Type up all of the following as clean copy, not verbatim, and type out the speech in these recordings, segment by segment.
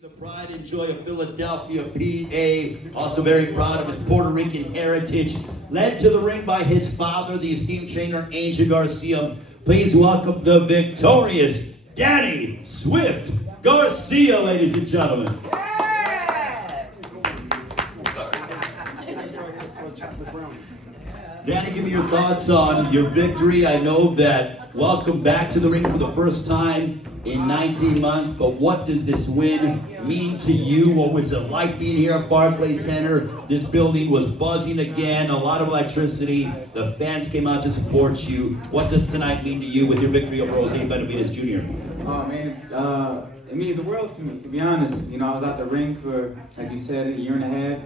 The pride and joy of Philadelphia, PA, also very proud of his Puerto Rican heritage. Led to the ring by his father, the esteemed trainer, Angel Garcia. Please welcome the victorious Danny Swift Garcia, ladies and gentlemen. Yes! Danny, give me your thoughts on your victory. I know that welcome back to the ring for the first time in 19 months, but what does this win mean to you? What was it like being here at Barclays Center? This building was buzzing again, a lot of electricity. The fans came out to support you. What does tonight mean to you with your victory over Jose Benavidez Jr.? Oh man, it means the world to me, to be honest. You know, I was out the ring for, like you said, a year and a half.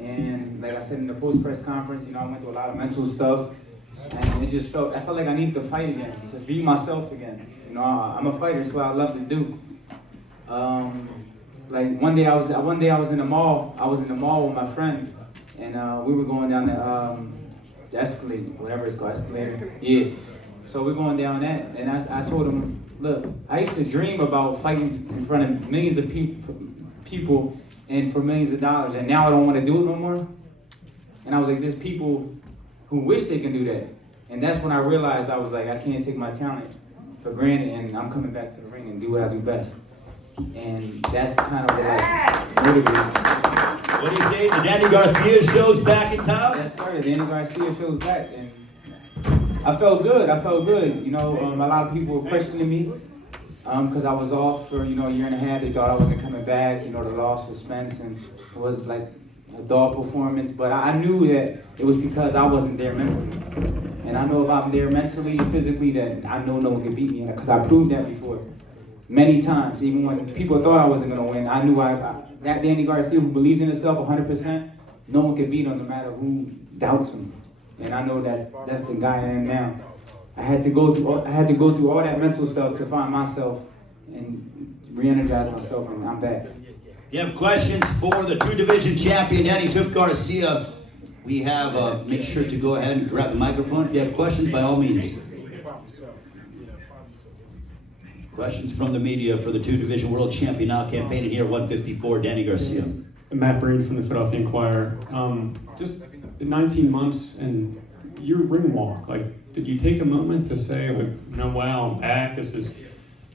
And like I said in the post-press conference, you know, I went through a lot of mental stuff. And it just I felt like I needed to fight again, to be myself again. You know, I'm a fighter, so I love to do. Like one day I was in the mall. I was in the mall with my friend, and we were going down the escalator, whatever it's called, escalator. Yeah. So we're going down that, and I told him, look, I used to dream about fighting in front of millions of people and for millions of dollars, and now I don't want to do it no more. And I was like, there's people who wish they can do that. And that's when I realized I was like, I can't take my talent for granted, and I'm coming back to the ring and do what I do best. And that's kind of what motivated me. What do you say? The Danny Garcia show's back in town? Yes, sir. The Danny Garcia show's back, and I felt good. You know, a lot of people were questioning me because I was off for, you know, a year and a half. They thought I wasn't coming back. You know, the loss was Spence and it was like a dog performance. But I knew that it was because I wasn't there mentally. And I know if I'm there mentally, physically, that I know no one can beat me, because I proved that before. Many times, even when people thought I wasn't going to win, I knew that Danny Garcia, who believes in himself 100%, no one can beat him no matter who doubts him. And I know that's the guy I am now. I had to go through all that mental stuff to find myself and re-energize myself, and I'm back. You have questions for the two-division champion, Danny Swift Garcia. We have, make sure to go ahead and grab the microphone. If you have questions, by all means. Questions from the media for the two-division world champion now campaigning here at 154, Danny Garcia. Matt Breen from the Philadelphia Inquirer. Just 19 months and your ring walk, like, did you take a moment to say, like, you know, wow, I'm back, this is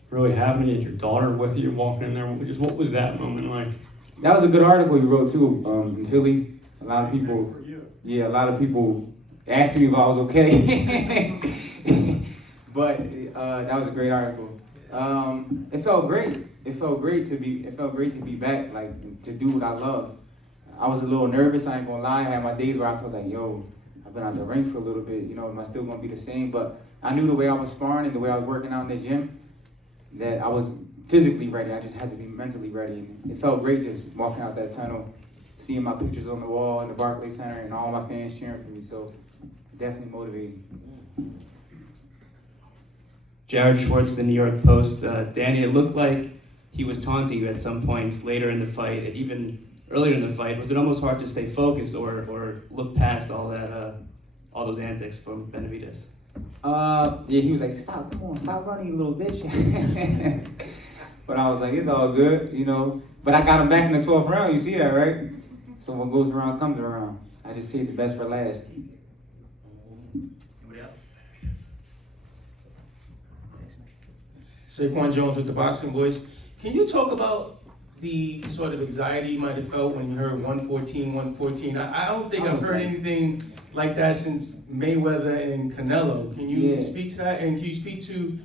really happening, and your daughter with you walking in there? What was that moment like? That was a good article you wrote too, in Philly. A lot of people asked me if I was okay. But that was a great article. It felt great. It felt great to be back, like, to do what I love. I was a little nervous, I ain't gonna lie. I had my days where I felt like, yo, I've been out the ring for a little bit, you know, am I still gonna be the same? But I knew the way I was sparring and the way I was working out in the gym, that I was physically ready. I just had to be mentally ready. And it felt great just walking out that tunnel, seeing my pictures on the wall in the Barclays Center and all my fans cheering for me. So definitely motivating. Jared Schwartz, the New York Post. Danny, it looked like he was taunting you at some points later in the fight, and even earlier in the fight. Was it almost hard to stay focused or look past all those antics from Benavidez? Yeah, he was like, stop running, you little bitch. But I was like, it's all good, you know. But I got him back in the 12th round, you see that, right? So what goes around comes around. I just saved the best for last. Saquon Jones with the Boxing Voice. Can you talk about the sort of anxiety you might have felt when you heard 114? I don't think I've heard anything like that since Mayweather and Canelo. Can you speak to that? And can you speak to,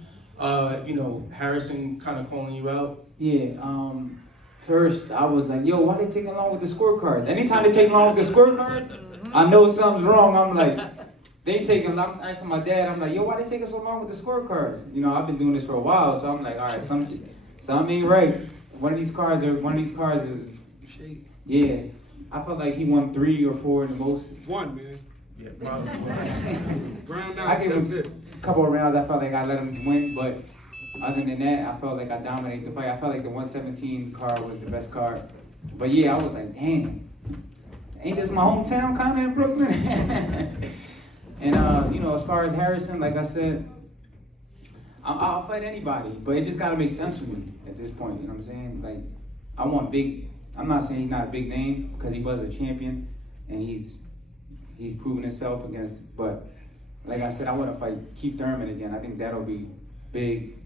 Harrison kind of calling you out? Yeah. First, I was like, yo, why they taking long with the scorecards? Anytime they take long with the scorecards, I know something's wrong. I'm like, they taking. I'm asking my dad. I'm like, yo, why they taking so long with the scorecards? You know, I've been doing this for a while, so I'm like, all right, something ain't right. One of these cards is shady. Yeah, I felt like he won 3 or 4 in the most. One, man. Yeah, probably. Round out, I gave that's him it. a couple of rounds. I felt like I let him win, but other than that, I felt like I dominated the fight. I felt like the 117 card was the best card. But yeah, I was like, damn, ain't this my hometown, kind of in Brooklyn? And as far as Harrison, like I said, I'll fight anybody, but it just gotta make sense for me at this point. You know what I'm saying? Like, I want big. I'm not saying he's not a big name because he was a champion, and he's proven himself against. But like I said, I want to fight Keith Thurman again. I think that'll be big.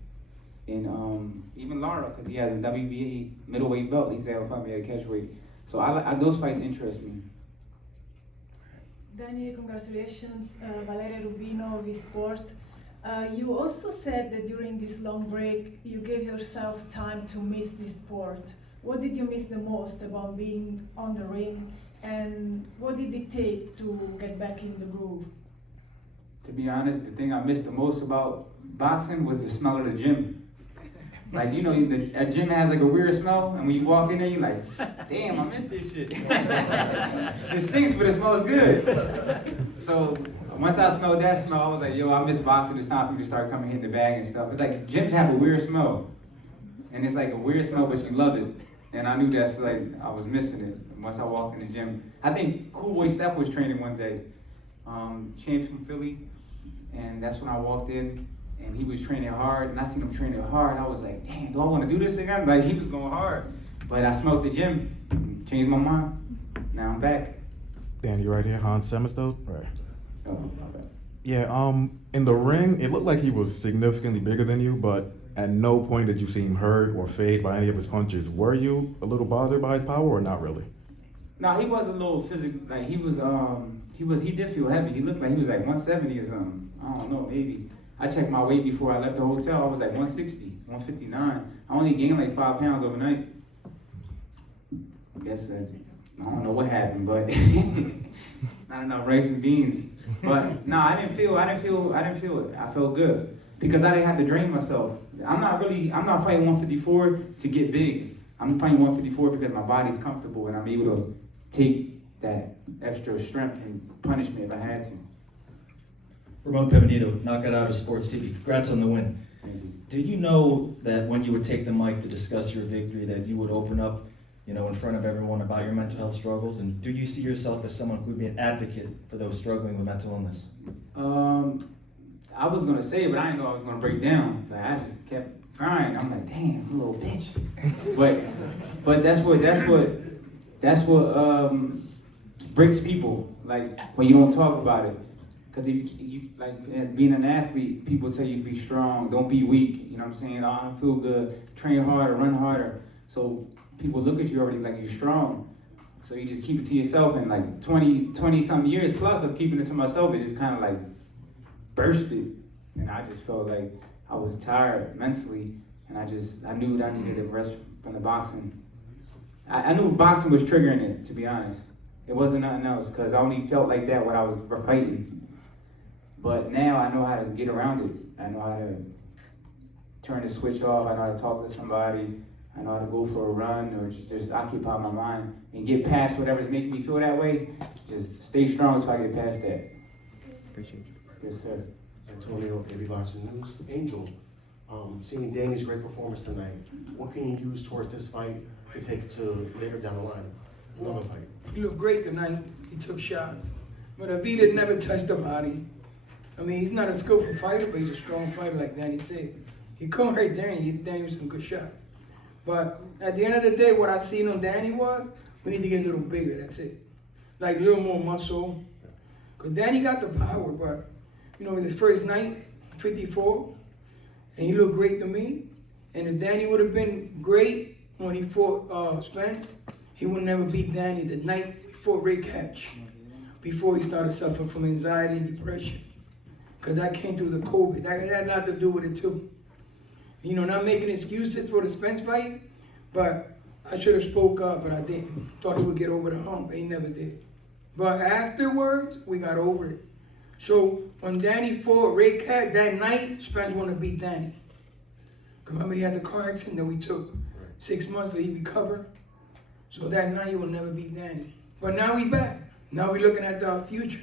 And even Lara, because he has a WBA middleweight belt. He said he'll fight me at a catchweight. So those fights interest me. Danny, congratulations, Valeria Rubino, V-Sport. You also said that during this long break, you gave yourself time to miss this sport. What did you miss the most about being on the ring, and what did it take to get back in the groove? To be honest, the thing I missed the most about boxing was the smell of the gym. Like, you know, a gym has like a weird smell, and when you walk in there, you're like, damn, I missed this shit. It stinks, but it smells good. So once I smelled that smell, I was like, yo, I miss boxing. It's time for me to start coming hitting the bag and stuff. It's like gyms have a weird smell. And it's like a weird smell, but you love it. And I knew that's like, I was missing it once I walked in the gym. I think Cool Boy Steph was training one day, champs from Philly. And that's when I walked in, and he was training hard, and I seen him training hard. I was like, damn, do I want to do this again? Like, he was going hard. But I smelled the gym, changed my mind. Now I'm back. Danny, right here, Hans Semerstow. Right. Oh, my bad. Yeah, in the ring, it looked like he was significantly bigger than you, but at no point did you seem hurt or fazed by any of his punches. Were you a little bothered by his power or not really? No, he was a little physical. Like, he did feel heavy. He looked like he was like 170 or something. I don't know, maybe. I checked my weight before I left the hotel. I was like 160, 159. I only gained like 5 pounds overnight. I guess I don't know what happened, but not enough rice and beans. But no, I didn't feel it. I felt good because I didn't have to drain myself. I'm not fighting 154 to get big. I'm fighting 154 because my body's comfortable and I'm able to take that extra strength and punish me if I had to. Ramon Pevenito, Knockout Out of Sports TV. Congrats on the win. Thank you. Did you know that when you would take the mic to discuss your victory that you would open up, in front of everyone about your mental health struggles? And do you see yourself as someone who would be an advocate for those struggling with mental illness? I was gonna say it, but I didn't know I was gonna break down. Like, I just kept crying. I'm like, damn, you little bitch. But that's what breaks people. Like, when you don't talk about it. Because if you like, as being an athlete, people tell you to be strong, don't be weak. You know what I'm saying? Oh, I feel good, train harder, run harder. So people look at you already like you're strong. So you just keep it to yourself, and like 20 some years plus of keeping it to myself, it just kind of like bursted. And I just felt like I was tired mentally, and I knew that I needed a rest from the boxing. I knew boxing was triggering it, to be honest. It wasn't nothing else, because I only felt like that when I was fighting. But now I know how to get around it. I know how to turn the switch off. I know how to talk to somebody. I know how to go for a run or just occupy my mind and get past whatever's making me feel that way. Just stay strong until I get past that. Appreciate you. Yes, sir. Antonio, Daily Boxing News. Angel, seeing Danny's great performance tonight, what can you use towards this fight to take it to later down the line? Another fight. He looked great tonight. He took shots. But Benavidez never touched the body. I mean, he's not a skillful fighter, but he's a strong fighter, like Danny said. He couldn't hurt Danny. He hit Danny with some good shots. But at the end of the day, what I seen on Danny was, we need to get a little bigger, that's it. Like a little more muscle. Because Danny got the power, but, in his first night, 54, and he looked great to me. And if Danny would have been great when he fought Spence, he would never beat Danny the night before Ray Catch, before he started suffering from anxiety and depression. Because that came through the COVID. That had a lot to do with it too. Not making excuses for the Spence fight, but I should have spoke up, but I didn't. Thought he would get over the hump, but he never did. But afterwards, we got over it. So when Danny fought Ray Catch that night, Spence wanted to beat Danny. Remember, he had the car accident that we took 6 months so he recovered. So that night he will never beat Danny. But now we back. Now we're looking at the future.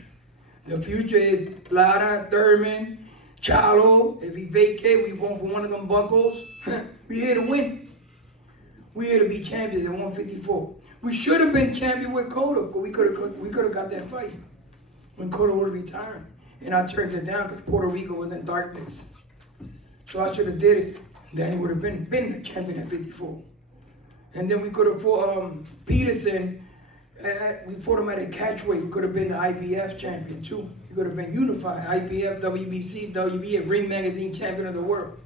The future is Lara, Thurman, Chalo. If he vacate, we going for one of them buckles. We here to win. We here to be champions at 154. We should have been champion with Cotto, but we could have got that fight when Cotto would have retired. And I turned it down because Puerto Rico was in darkness. So I should have did it. Danny would have been the champion at 54. And then we could have fought Peterson. We fought him at a catchweight. We could have been the IBF champion too. He could have been unified. IBF, WBC, WBA, Ring Magazine champion of the world.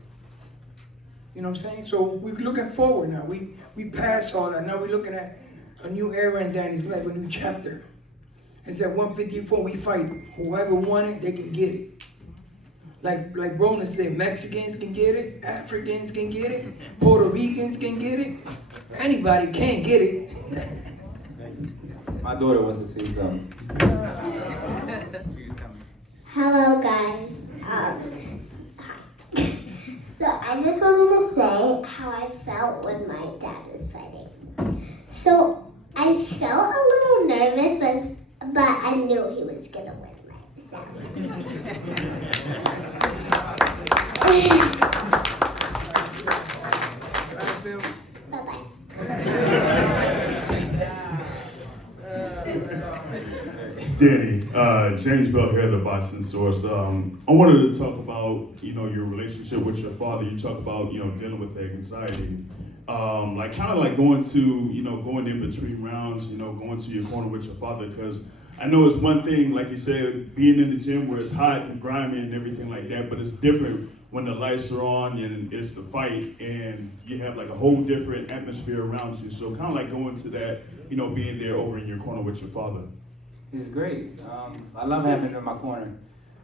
You know what I'm saying? So we're looking forward now. We passed all that. Now we're looking at a new era in Danny's life, a new chapter. It's at 154 we fight. Whoever won it, they can get it. Like Rona said, Mexicans can get it, Africans can get it, Puerto Ricans can get it. Anybody can get it. My daughter wants to say something. Hello guys. Hi. So I just wanted to say how I felt when my dad was fighting. So I felt a little nervous, but I knew he was gonna win. So. Danny, James Bell here, the Boxing Source. I wanted to talk about, your relationship with your father. You talk about, dealing with anxiety. Kind of like going in between rounds, going to your corner with your father, because I know it's one thing, like you said, being in the gym where it's hot and grimy and everything like that, but it's different when the lights are on and it's the fight and you have like a whole different atmosphere around you. So kind of like going to that, being there over in your corner with your father. It's great. I love having him in my corner.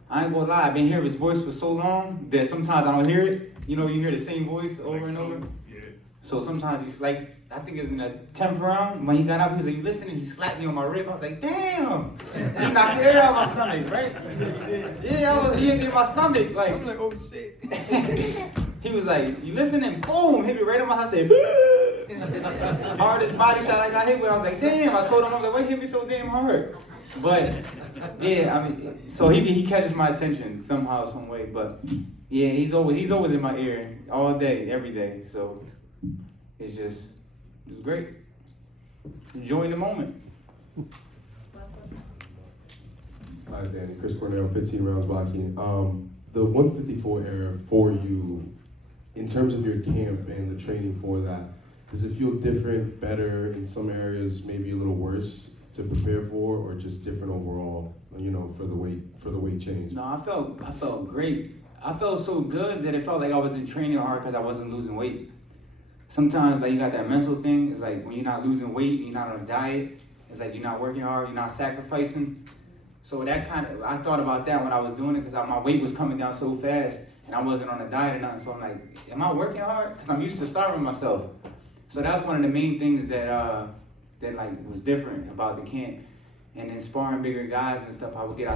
I ain't gonna lie, I've been hearing his voice for so long that sometimes I don't hear it. You hear the same voice over and over. Yeah. So sometimes he's like, I think it's in the 10th round, when he got up, he was like, you listening? He slapped me on my rib. I was like, damn! He knocked the air out of my stomach, right? Yeah, he hit me in my stomach. Like, I'm like, oh shit. he was like, you listening? Boom! Hit me right on my house. I said, hardest body shot I got hit with. I was like, damn! I told him, I was like, why you hit me so damn hard? But, yeah, so he catches my attention somehow, some way. But, yeah, he's always in my ear all day, every day. So, it's great. Enjoying the moment. Hi, Danny. Chris Cornell, 15 Rounds Boxing. The 154 era for you, in terms of your camp and the training for that, does it feel different, better, in some areas maybe a little worse to prepare for, or just different overall, for the weight change? No, I felt great. I felt so good that it felt like I wasn't training hard because I wasn't losing weight. Sometimes, like, you got that mental thing. It's like when you're not losing weight, you're not on a diet. It's like you're not working hard, you're not sacrificing. So I thought about that when I was doing it, because my weight was coming down so fast and I wasn't on a diet or nothing. So I'm like, am I working hard? Because I'm used to starving myself. So that's one of the main things that was different about the camp. And then sparring bigger guys and stuff, when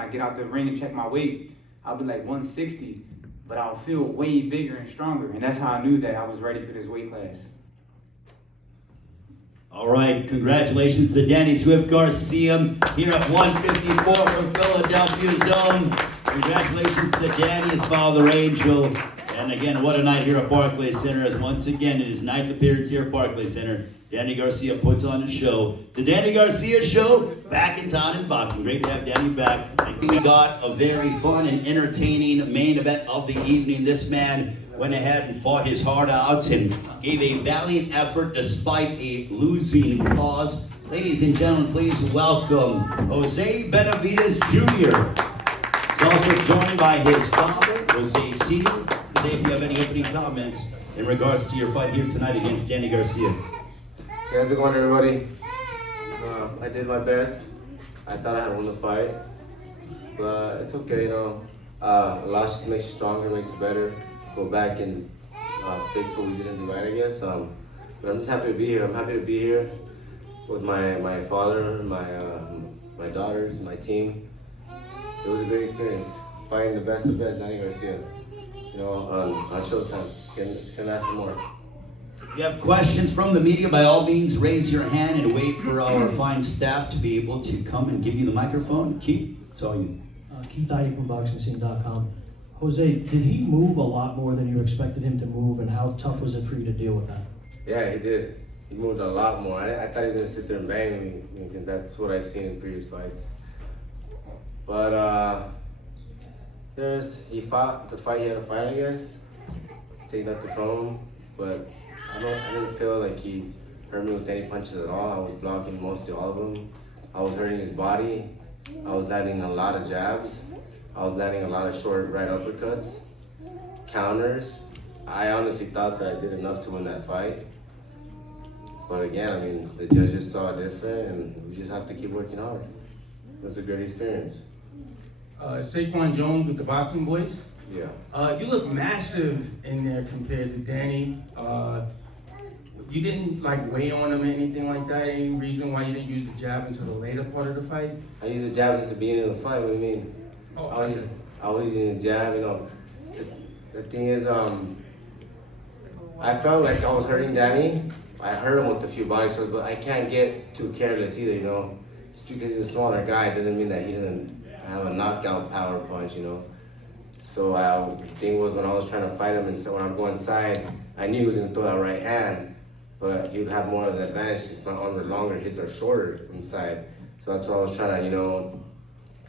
I get out the ring and check my weight, I'll be like 160. But I'll feel way bigger and stronger. And that's how I knew that I was ready for this weight class. All right, congratulations to Danny Swift Garcia here at 154 from Philadelphia Zone. Congratulations to Danny, his father Angel. And again, what a night here at Barclays Center, as once again, in his ninth appearance here at Barclays Center, Danny Garcia puts on the show. The Danny Garcia Show, back in town in boxing. Great to have Danny back. We got a very fun and entertaining main event of the evening. This man went ahead and fought his heart out and gave a valiant effort despite a losing cause. Ladies and gentlemen, please welcome Jose Benavidez Jr. He's also joined by his father, Jose Sr. Jose, if you have any opening comments in regards to your fight here tonight against Danny Garcia. Hey, how's it going, everybody? I did my best. I thought I had won the fight, but it's okay, a loss just makes you stronger, makes you better. Go back and fix what we didn't do right, I guess. But I'm just happy to be here. I'm happy to be here with my father, my daughters, my team. It was a great experience, fighting the best of best, Danny Garcia. On Showtime. Can ask for more. If you have questions from the media, by all means, raise your hand and wait for our fine staff to be able to come and give you the microphone. Keith, it's all you. Keith Heidi from BoxingScene.com. Jose, did he move a lot more than you expected him to move, and how tough was it for you to deal with that? Yeah, he did. He moved a lot more. I thought he was going to sit there and bang me, because that's what I've seen in previous fights. But he fought the fight he had to fight, I guess. Take nothing from him. But I didn't feel like he hurt me with any punches at all. I was blocking mostly all of them. I was hurting his body. I was landing a lot of jabs. I was landing a lot of short right uppercuts, counters. I honestly thought that I did enough to win that fight. But again, I mean, the judges saw it different, and we just have to keep working hard. It was a great experience. Saquon Jones with the Boxing Voice. Yeah. You look massive in there compared to Danny. You didn't like weigh on him or anything like that? Any reason why you didn't use the jab until the later part of the fight? I used the jab since the beginning of the fight. What do you mean? Oh, I was using the jab, you know. The thing is, I felt like I was hurting Danny. I hurt him with a few body shots, but I can't get too careless either, you know. Just because he's a smaller guy doesn't mean that he doesn't have a knockout power punch, you know. So the thing was, when I was trying to fight him, and so when I'm going inside, I knew he was gonna throw that right hand, but he would have more of the advantage since my arms are longer, his are shorter inside. So that's what I was trying to, you know,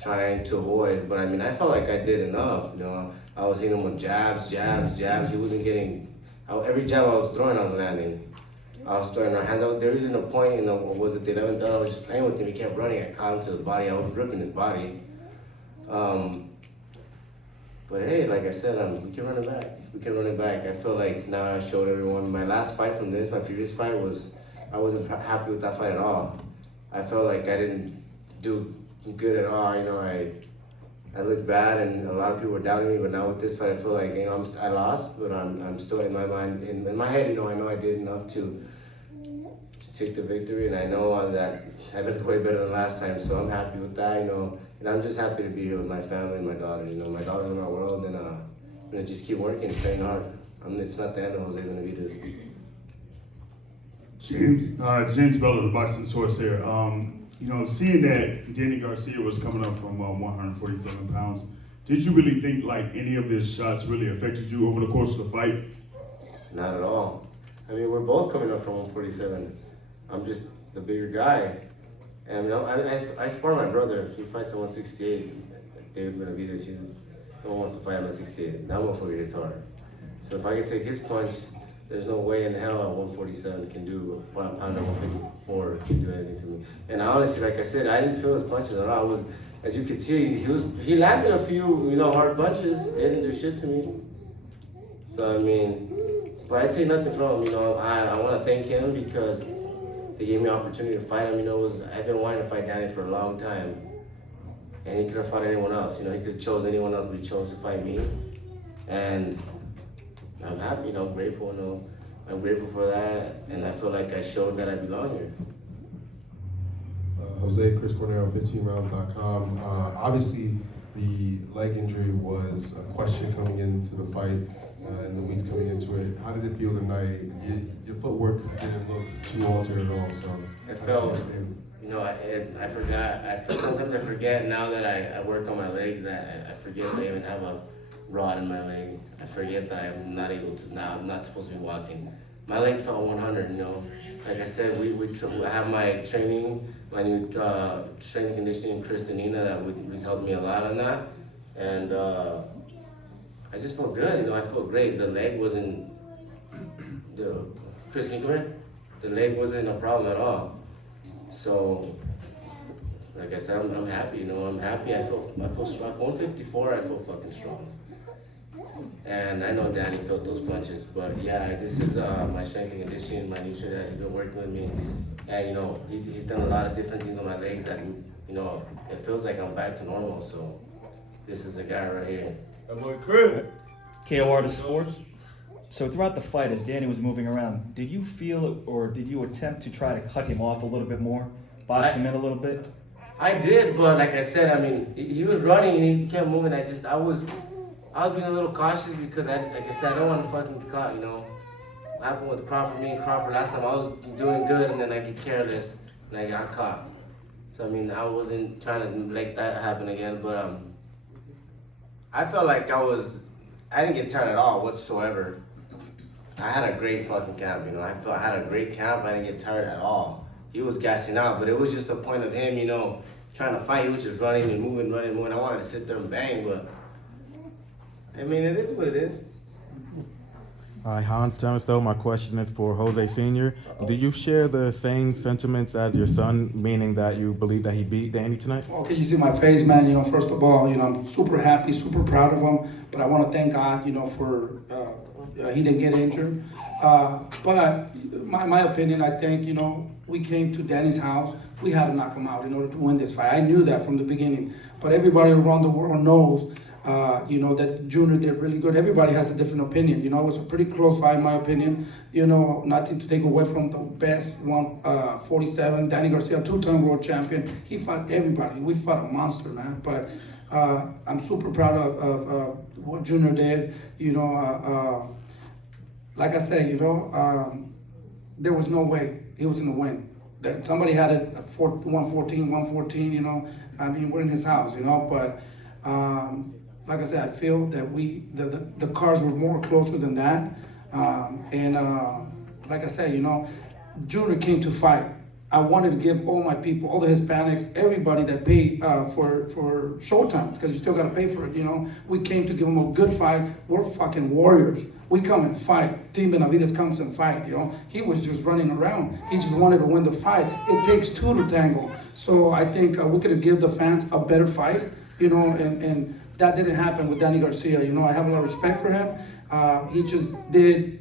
trying to avoid. But I mean, I felt like I did enough, you know. I was hitting him with jabs. He wasn't getting, every jab I was throwing, I was landing. I was throwing our hands out. There wasn't a point in the 11th round, I was just playing with him. He kept running. I caught him to the body. I was ripping his body. But hey, like I said, we can run it back. I feel like now I showed everyone. My last fight from this, my previous fight I wasn't happy with that fight at all. I felt like I didn't do good at all. You know, I looked bad, and a lot of people were doubting me. But now with this fight, I feel like, you know, I lost, but I'm still in my mind, in my head, you know, I know I did enough to take the victory, and I know that I looked way better than last time. So I'm happy with that, you know. And I'm just happy to be here with my family and my daughter. You know, my daughter's in my world, and I'm gonna just keep working, train hard. It's not the end of Jose Benavidez. James Bell of the Boxing Source here. You know, seeing that Danny Garcia was coming up from 147 pounds, did you really think like any of his shots really affected you over the course of the fight? Not at all. I mean, we're both coming up from 147. I'm just the bigger guy. And you know, I spar my brother. He fights at 168. David Benavidez, no one wants to fight at 168. That motherfucker hits hard. So if I can take his punch, there's no way in hell at 147 can do what a pound at 154 can do anything to me. And honestly, like I said, I didn't feel his punches at all. I was, as you can see, he landed a few, you know, hard punches. They didn't do shit to me. So I mean, but I take nothing from him. You know, I want to thank him because they gave me an opportunity to fight him. You know, I've been wanting to fight Danny for a long time, and he could have fought anyone else. You know, he could have chose anyone else, but he chose to fight me. And I'm happy, you know, I'm grateful, you know. I'm grateful for that, and I feel like I showed that I belong here. Jose, Chris Cornell, 15rounds.com. Obviously, the leg injury was a question coming into the fight and the weeks coming into it. How did it feel tonight? Your footwork didn't look too altered at all, so. I felt, you know, I forgot. Sometimes I forget now that I work on my legs, I forget that I even have a rod in my leg. I forget that I'm not able to, now I'm not supposed to be walking. My leg felt 100, you know. Like I said, I have my training, my new strength and conditioning, Kristinina, that helped me a lot on that. And I just felt good, you know, I felt great. The leg wasn't, Chris, can you come here? The leg wasn't a problem at all. So, like I said, I'm happy, you know, I'm happy. I feel strong. 154, I feel fucking strong. And I know Danny felt those punches, but yeah, this is my strength and conditioning, my new shit that he's been working with me. And you know, he's done a lot of different things on my legs that, you know, it feels like I'm back to normal. So this is a guy right here. That boy Chris. KOR the Sports. So throughout the fight, as Danny was moving around, did you feel or did you attempt to try to cut him off a little bit more, box him in a little bit? I did, but like I said, I mean, he was running and he kept moving. I was being a little cautious because, like I said, I don't want to fucking get caught, you know. What happened with Crawford, me and Crawford last time, I was doing good and then I get careless and I got caught. So, I mean, I wasn't trying to let that happen again, but I felt like I didn't get tired at all whatsoever. I had a great fucking camp, you know. I had a great camp, I didn't get tired at all. He was gassing out, but it was just a point of him, you know, trying to fight. He was just running and moving. I wanted to sit there and bang, but I mean, it is what it is. Hi, Hans Temmerstow. My question is for Jose Sr. Do you share the same sentiments as your son, meaning that you believe that he beat Danny tonight? Okay, you see my face, man. First of all, I'm super happy, super proud of him. But I want to thank God, for he didn't get injured. But my opinion, I think, we came to Danny's house. We had to knock him out in order to win this fight. I knew that from the beginning. But everybody around the world knows, that Junior did really good. Everybody has a different opinion. It was a pretty close fight, in my opinion. Nothing to take away from the best 147, Danny Garcia, two-time world champion. He fought everybody. We fought a monster, man. But I'm super proud of what Junior did. Like I said, there was no way he was going to win. Somebody had it at 114, we're in his house, but like I said, I feel that the cards were more closer than that. Like I said, Junior came to fight. I wanted to give all my people, all the Hispanics, everybody that paid for Showtime, because you still got to pay for it, We came to give them a good fight. We're fucking warriors. We come and fight. Team Benavidez comes and fight, He was just running around. He just wanted to win the fight. It takes two to tango. So I think we could have given the fans a better fight, and that didn't happen with Danny Garcia. I have a lot of respect for him. He just did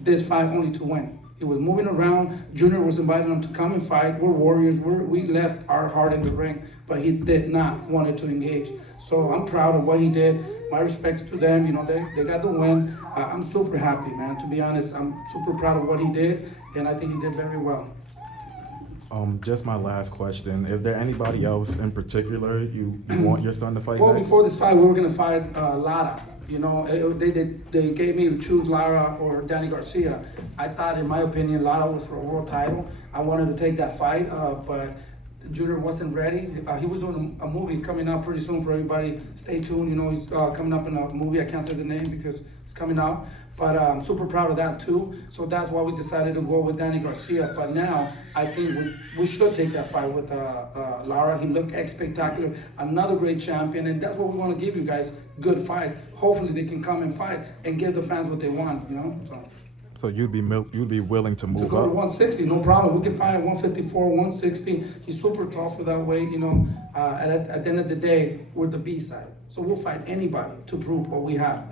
this fight only to win. He was moving around. Junior was inviting him to come and fight. We're warriors. We left our heart in the ring, but he did not want to engage. So I'm proud of what he did. My respect to them. They got the win. I'm super happy, man. To be honest, I'm super proud of what he did, and I think he did very well. Just my last question. Is there anybody else in particular you want your son to fight Well, next? before this fight, we were going to fight Lara. They gave me to choose Lara or Danny Garcia. I thought, in my opinion, Lara was for a world title. I wanted to take that fight, but Junior wasn't ready. He was doing a movie coming out pretty soon for everybody. Stay tuned. He's coming up in a movie. I can't say the name because it's coming out. But I'm super proud of that too. So that's why we decided to go with Danny Garcia. But now I think we should take that fight with Lara. He looked spectacular. Another great champion. And that's what we want to give you guys, good fights. Hopefully they can come and fight and give the fans what they want, So you'd be willing to move to go up? to 160, no problem. We can fight at 154, 160. He's super tall for that weight, At the end of the day, we're the B side. So we'll fight anybody to prove what we have,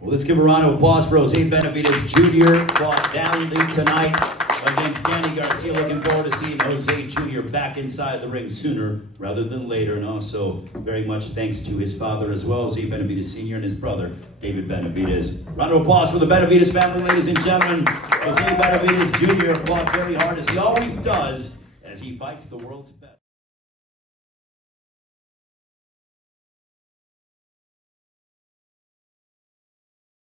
Well, let's give a round of applause for Jose Benavidez Jr. Fought valiantly tonight against Danny Garcia. Looking forward to seeing Jose Jr. back inside the ring sooner rather than later. And also, very much thanks to his father as well, Jose Benavidez Sr. and his brother, David Benavidez. Round of applause for the Benavidez family, ladies and gentlemen. Jose Benavidez Jr. fought very hard, as he always does, as he fights the world's best.